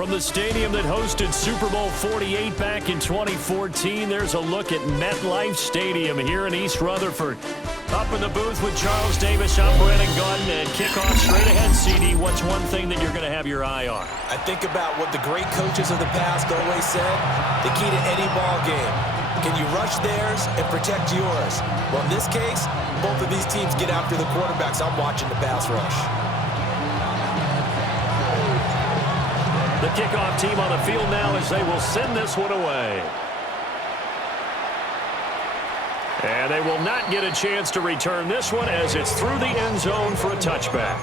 From the stadium that hosted Super Bowl 48 back in 2014, there's a look at MetLife Stadium here in East Rutherford. Up in the booth with Charles Davis, I'm Brandon Gaudin, and kickoff straight ahead, CD. What's one thing that you're going to have your eye on? I think about what the great coaches of the past always said. The key to any ball game. Can you rush theirs and protect yours? Well, in this case, both of these teams get after the quarterbacks. I'm watching the pass rush. The kickoff team on the field now as they will send this one away. And they will not get a chance to return this one as it's through the end zone for a touchback.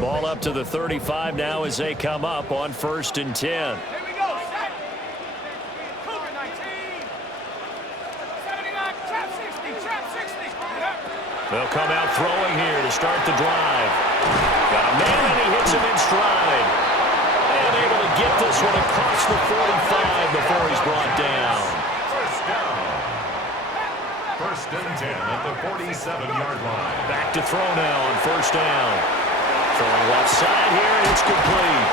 Ball up to the 35 now as they come up on 1st and 10. They'll come out throwing here to start the drive. Got a man, and he hits him in stride. And able to get this one across the 45 before he's brought down. First and 10 at the 47-yard line. Back to throw now on 1st down. Throwing left side here, and it's complete.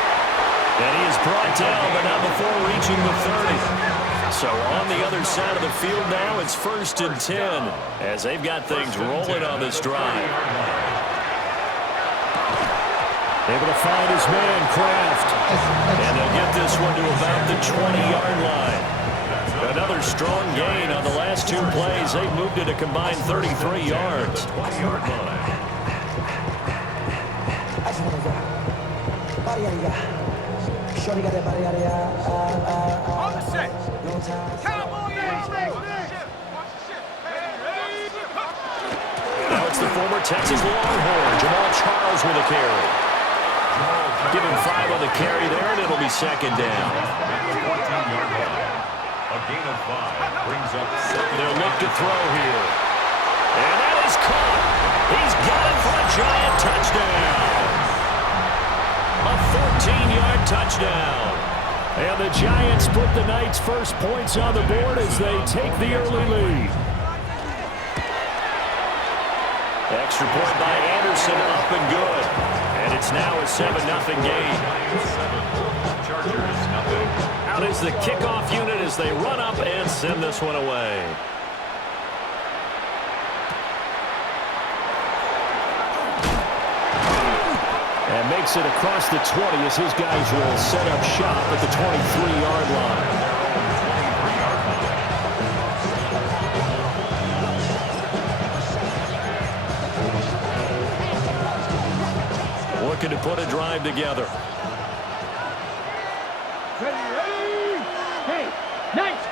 And he is brought down, but not before reaching the 30. So on the other side of the field now, it's 1st and 10 as they've got things rolling on this drive. Able to find his man, Kraft. And they'll get this one to about the 20-yard line. Another strong gain on the last two plays. They've moved it a combined 33 yards. 20-yard line. Now it's the former Texas Longhorn, Jamal Charles with a carry. Give him 5 on the carry there, and it'll be 2nd down. A gain of 5 brings up 2nd. They'll look to throw here. And that is caught. He's got it for a giant touchdown. A 14-yard touchdown. And the Giants put the Knights' first points on the board as they take the early lead. Extra point by Anderson, up and good. And it's now a 7-0 game. Chargers, nothing. Out is the kickoff unit as they run up and send this one away. And makes it across the 20 as his guys will set up shop at the 23-yard line. Looking to put a drive together. Hey, nice.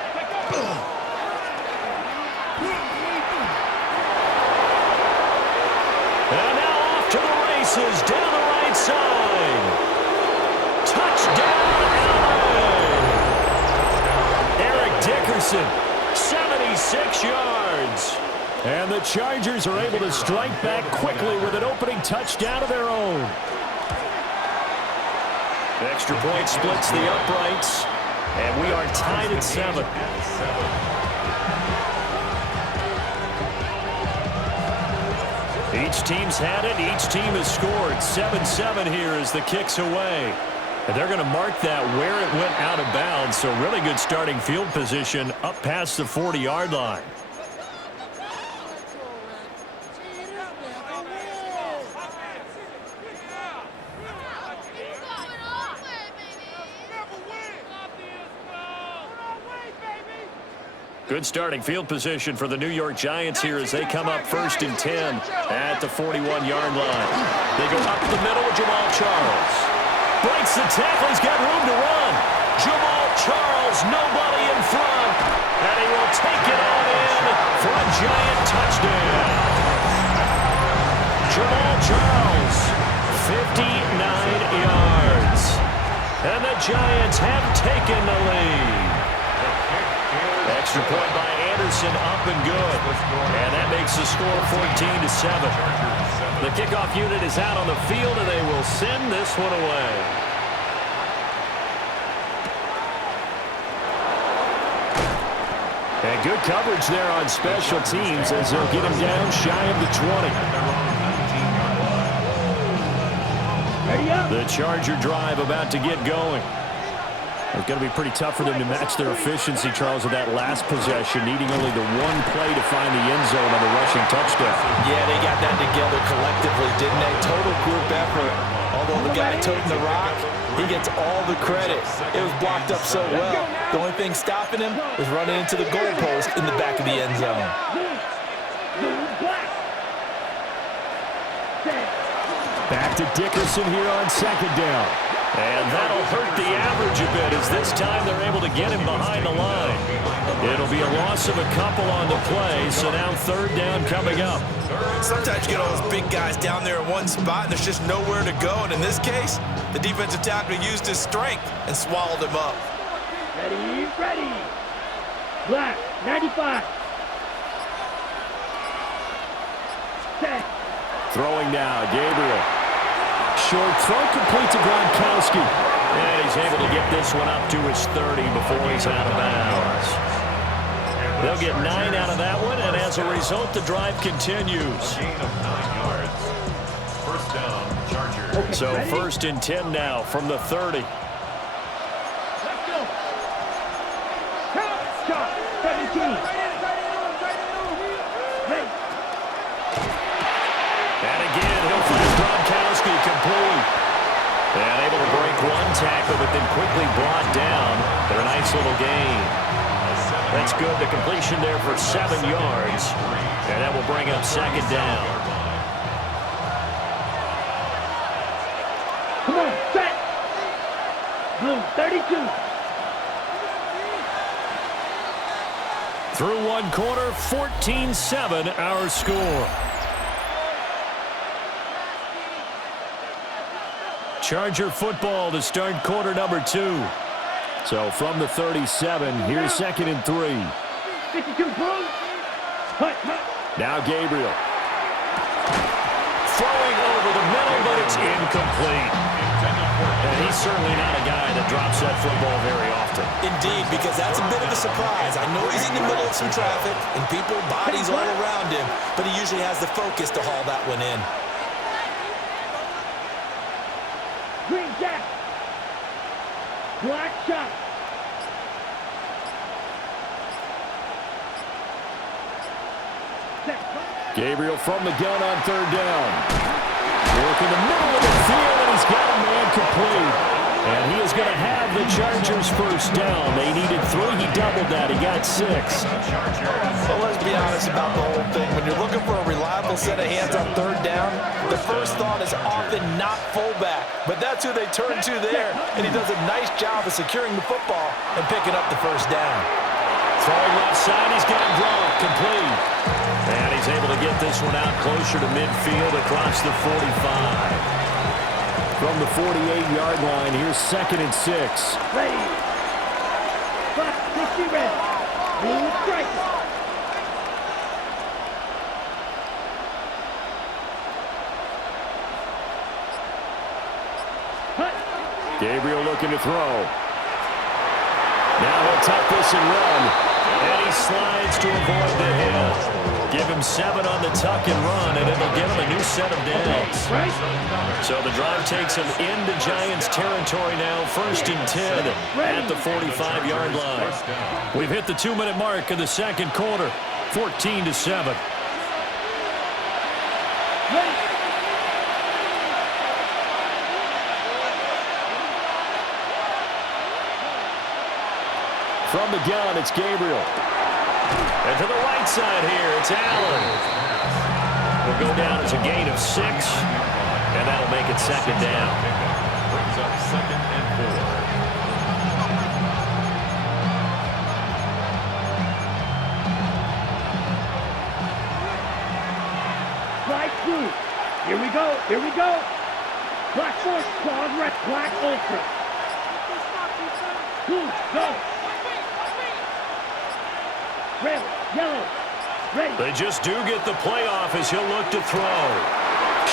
And now off to the races down the right side. Touchdown, LA! Eric Dickerson, 76 yards. And the Chargers are able to strike back quickly with an opening touchdown of their own. The extra point splits the uprights, and we are tied at 7. Each team's had it. Each team has scored. 7-7 here as the kick's away. And they're going to mark that where it went out of bounds. So really good starting field position up past the 40-yard line. Good starting field position for the New York Giants here as they come up 1st and 10 at the 41-yard line. They go up the middle with Jamal Charles. Breaks the tackle. He's got room to run. Jamal Charles, nobody in front. And he will take it on in for a giant touchdown. Jamal Charles, 59 yards. And the Giants have taken the lead. Extra point by Anderson, up and good. And that makes the score 14-7. The kickoff unit is out on the field, and they will send this one away. And good coverage there on special teams as they'll get him down shy of the 20. The Charger drive about to get going. It's going to be pretty tough for them to match their efficiency, Charles, with that last possession, needing only the one play to find the end zone on the rushing touchdown. Yeah, they got that together collectively, didn't they? Total group effort. Although the guy toting the rock, he gets all the credit. It was blocked up so well. The only thing stopping him was running into the goalpost in the back of the end zone. Back to Dickerson here on second down. And that'll hurt the average a bit as this time they're able to get him behind the line. It'll be a loss of a couple on the play, so now third down coming up. Sometimes you get all those big guys down there in one spot and there's just nowhere to go. And in this case, the defensive tackle used his strength and swallowed him up. Ready, ready. Black, 95. Set. Throwing now, Gabriel. Short throw complete to Gronkowski. And he's able to get this one up to his 30 before he's out of bounds. They'll get 9 out of that one, and as a result, the drive continues. Gain of 9 yards. First down, Chargers. Okay, So ready? 1st and 10 now from the 30. Let's go. Shot, 17. Ready. And again, he'll find Gronkowski complete. And able to break one tackle, but then quickly brought down. But a nice little gain. That's good. The completion there for 7 yards. And that will bring up second down. Come on, set. Blue, 32. Through one quarter, 14-7 our score. Charger football to start quarter number 2. So from the 37, here's 2nd and 3. 52, Blue. Hut, hut. Now Gabriel. Throwing over the middle, but it's incomplete. And he's certainly not a guy that drops that football very often. Indeed, because that's a bit of a surprise. I know he's in the middle of some traffic and people, bodies all around him, but he usually has the focus to haul that one in. Green Jack. Black shot. Set. Gabriel from the gun on third down. Working the middle of the field, and he's got a man complete. And he is going to have the Chargers first down. They needed 3. He doubled that. He got 6. Well, let's be honest about the whole thing. When you're looking for a reliable set of hands on third down, the first thought is often not fullback. But that's who they turn to there, and he does a nice job of securing the football and picking up the first down. Throwing left side, he's got Gronk complete. And he's able to get this one out closer to midfield across the 45. From the 48-yard line, here's 2nd and 6. Ready. Black, 60 red. Blue strike. Hut. Gabriel looking to throw. Now he'll tuck this and run. And he slides to avoid the hit. Give him 7 on the tuck and run, and it'll give him a new set of downs. Right. So the drive takes him into Giants territory now, 1st and 10 at the 45-yard line. We've hit the 2-minute mark in the second quarter, 14-7. Ready. From the gun, it's Gabriel. And to the right side here, it's Allen. Will go down as a gain of 6, and that'll make it second down. Brings up 2nd and 4. Black blue. Here we go. Here we go. Black force. Claws red. Black ultra. Blue. Go. Red. Yellow. Ready. They just do get the playoff as he'll look to throw.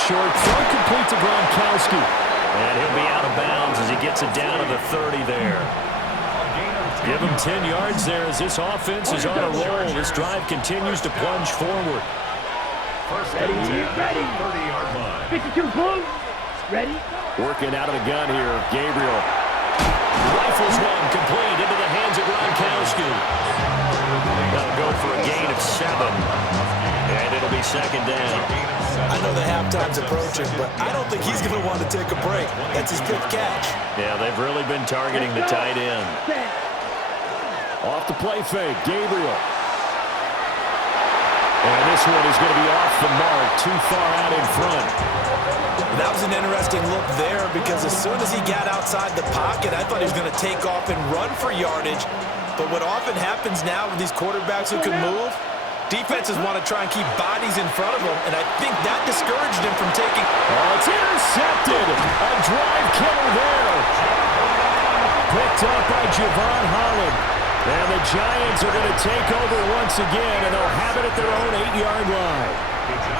Short throw complete to Gronkowski. And he'll be out of bounds as he gets it down to the 30 there. Give him 10 yards there as this offense is on a roll. This drive continues to plunge forward. First and 10 at the 30-yard line. 52 Blue. Ready? Working out of the gun here, Gabriel. Rifles one complete into the hands of Gronkowski. That'll go for a gain of 7. And it'll be second down. I know the halftime's approaching, but I don't think he's going to want to take a break. That's his 5th catch. Yeah, they've really been targeting the tight end. Off the play fake, Gabriel. And this one is going to be off the mark, too far out in front. That was an interesting look there because as soon as he got outside the pocket, I thought he was going to take off and run for yardage. But what often happens now with these quarterbacks who can move, defenses want to try and keep bodies in front of them, and I think that discouraged him from taking... Oh, it's intercepted. A drive killer there. Picked up by Javon Holland. And the Giants are going to take over once again, and they'll have it at their own 8-yard line.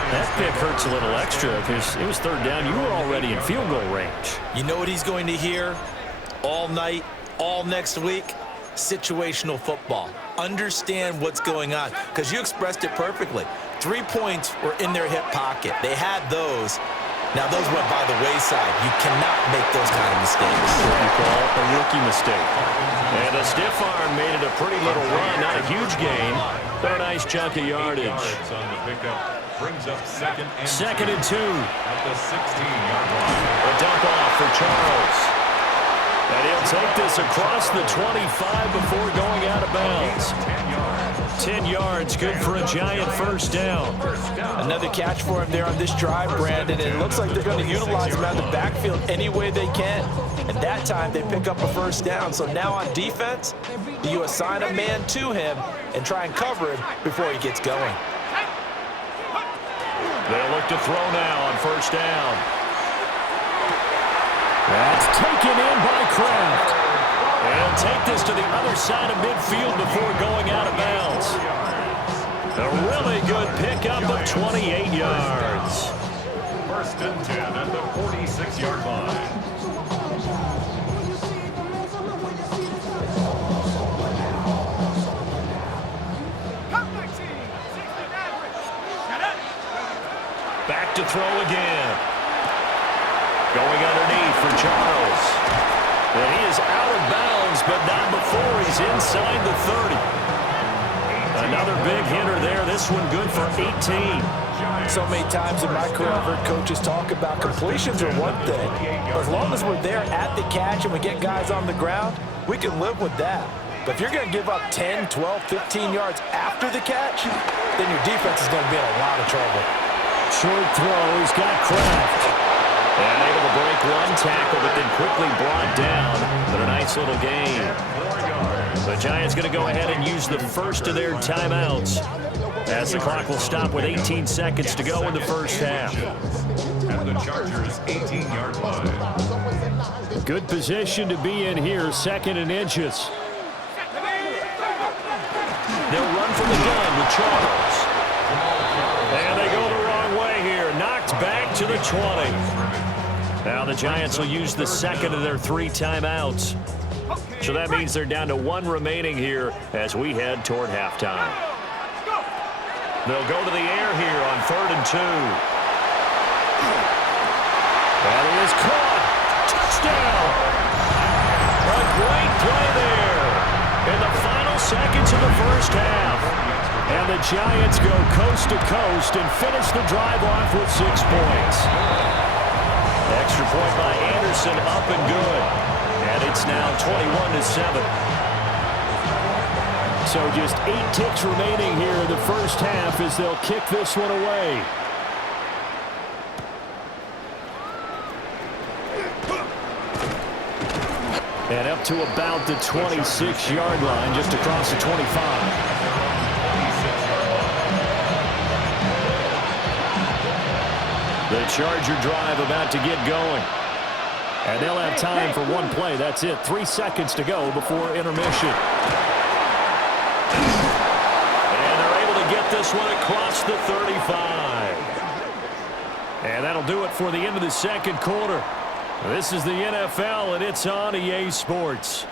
That pick hurts a little extra because it was 3rd down. You were already in field goal range. You know what he's going to hear all night, all next week? Situational football. Understand what's going on because you expressed it perfectly. 3 points were in their hip pocket. They had those. Now, those went by the wayside. You cannot make those kind of mistakes. What you call a rookie mistake. And a stiff arm made it a pretty little run. Not a huge gain, but a nice chunk of yardage. On the pickup brings up second and 2. At the 16-yard line. A dump off for Charles. And he'll take this across the 25 before going out of bounds. 10 yards, good for a Giant first down. Another catch for him there on this drive, Brandon, and it looks like they're going to utilize him out of the backfield any way they can. And that time they pick up a first down. So now on defense, you assign a man to him and try and cover him before he gets going. They'll look to throw now on first down. That's taken in by Kraft. And he'll take this to the other side of midfield before going out of bounds. A really good pickup of 28 yards. First and 10 at the 46-yard line. Back to throw again. Going underneath for Charles. And he is out of bounds, but not before he's inside the 30. Another big hitter there. This one good for 18. So many times in my career, I've heard coaches talk about completions are one thing. But as long as we're there at the catch and we get guys on the ground, we can live with that. But if you're going to give up 10, 12, 15 yards after the catch, then your defense is going to be in a lot of trouble. Short throw. He's got Kraft. And able to break one tackle, but then quickly brought down. But a nice little gain. The Giants going to go ahead and use the first of their timeouts as the clock will stop with 18 seconds to go in the first half. At the Chargers' 18-yard line. Good position to be in here, 2nd and inches. They'll run from the gun with Charles. And they go the wrong way here. Knocked back to the 20. Now the Giants will use the 2nd of their 3 timeouts. So that means they're down to 1 remaining here as we head toward halftime. They'll go to the air here on 3rd and 2. And he is caught. Touchdown. A great play there in the final seconds of the first half. And the Giants go coast to coast and finish the drive off with 6 points. Extra point by Anderson, up and good. And it's now 21-7. So just 8 ticks remaining here in the first half as they'll kick this one away. And up to about the 26-yard line, just across the 25. The Charger drive about to get going. And they'll have time for 1 play. That's it. 3 seconds to go before intermission. And they're able to get this one across the 35. And that'll do it for the end of the second quarter. This is the NFL, and it's on EA Sports.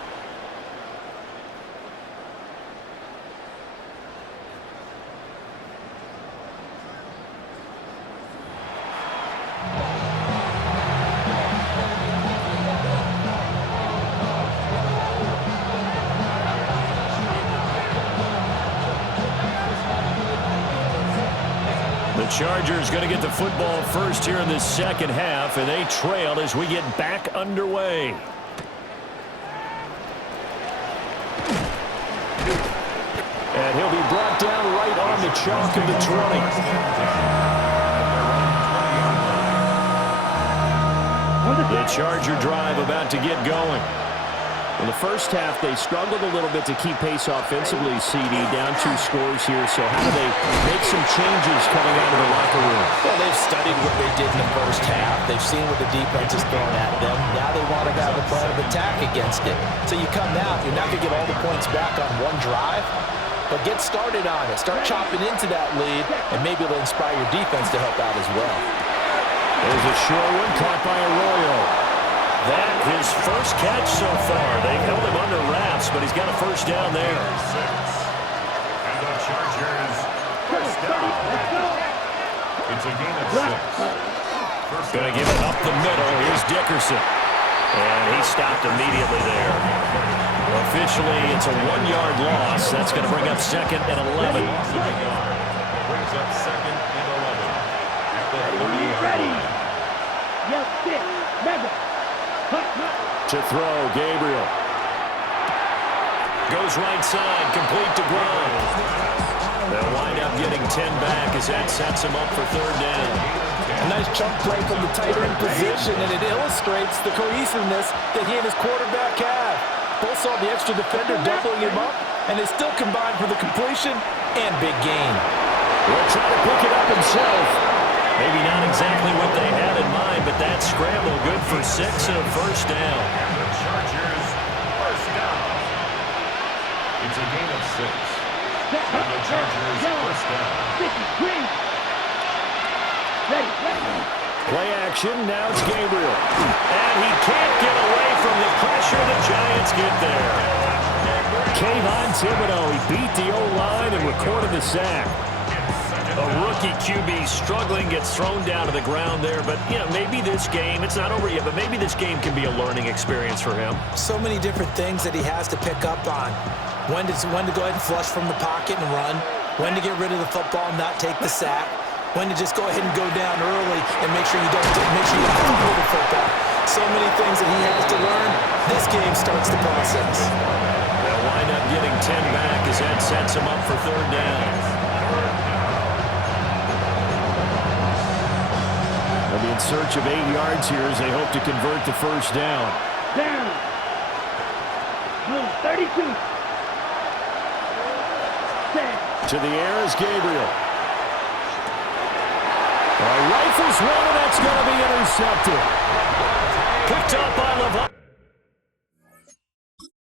The Chargers going to get the football first here in this second half, and they trail as we get back underway. And he'll be brought down right on the chalk of the 20. The Charger drive about to get going. In the first half, they struggled a little bit to keep pace offensively, CD, down 2 scores here. So how do they make some changes coming out of the locker room? Well, they've studied what they did in the first half. They've seen what the defense is throwing at them. Now they want to have a plan of attack against it. So you come out, you're not going to get all the points back on one drive, but get started on it. Start chopping into that lead, and maybe it'll inspire your defense to help out as well. There's a short one caught by Arroyo. That his first catch so far. They've held him under wraps, but he's got a first down there. And the Chargers first down. It's a gain of 6. Going to give it up the middle. Here's Dickerson. And he stopped immediately there. Officially, it's a 1-yard loss. That's going to bring up 2nd and 11. Brings up 2nd and 11. At the 30-yard line. Yes, 6. Mega. To throw, Gabriel. Goes right side, complete to Grimes. They'll wind up getting 10 back as that sets him up for 3rd down. A nice chunk play from the tight end position, and it illustrates the cohesiveness that he and his quarterback have. Both saw the extra defender doubling him up, and they still combined for the completion and big gain. Will try to pick it up himself. Maybe not exactly what they had in mind, but that scramble good for 6 and a first down. And the Chargers first down. It's a gain of 6. And the Chargers first down. Play action, now it's Gabriel. And he can't get away from the pressure. The Giants get there. Kayvon Thibodeau, he beat the O-line and recorded the sack. A rookie QB struggling, gets thrown down to the ground there. But, you know, maybe this game, it's not over yet, but maybe this game can be a learning experience for him. So many different things that he has to pick up on. When to go ahead and flush from the pocket and run. When to get rid of the football and not take the sack. When to just go ahead and go down early and make sure you don't fumble the football. So many things that he has to learn. This game starts the process. They'll wind up getting 10 back as that sets him up for 3rd down. They'll be in search of 8 yards here as they hope to convert the first down. Down. 32. To the air is Gabriel. Rifles one, and that's going to be intercepted. Picked up by Levon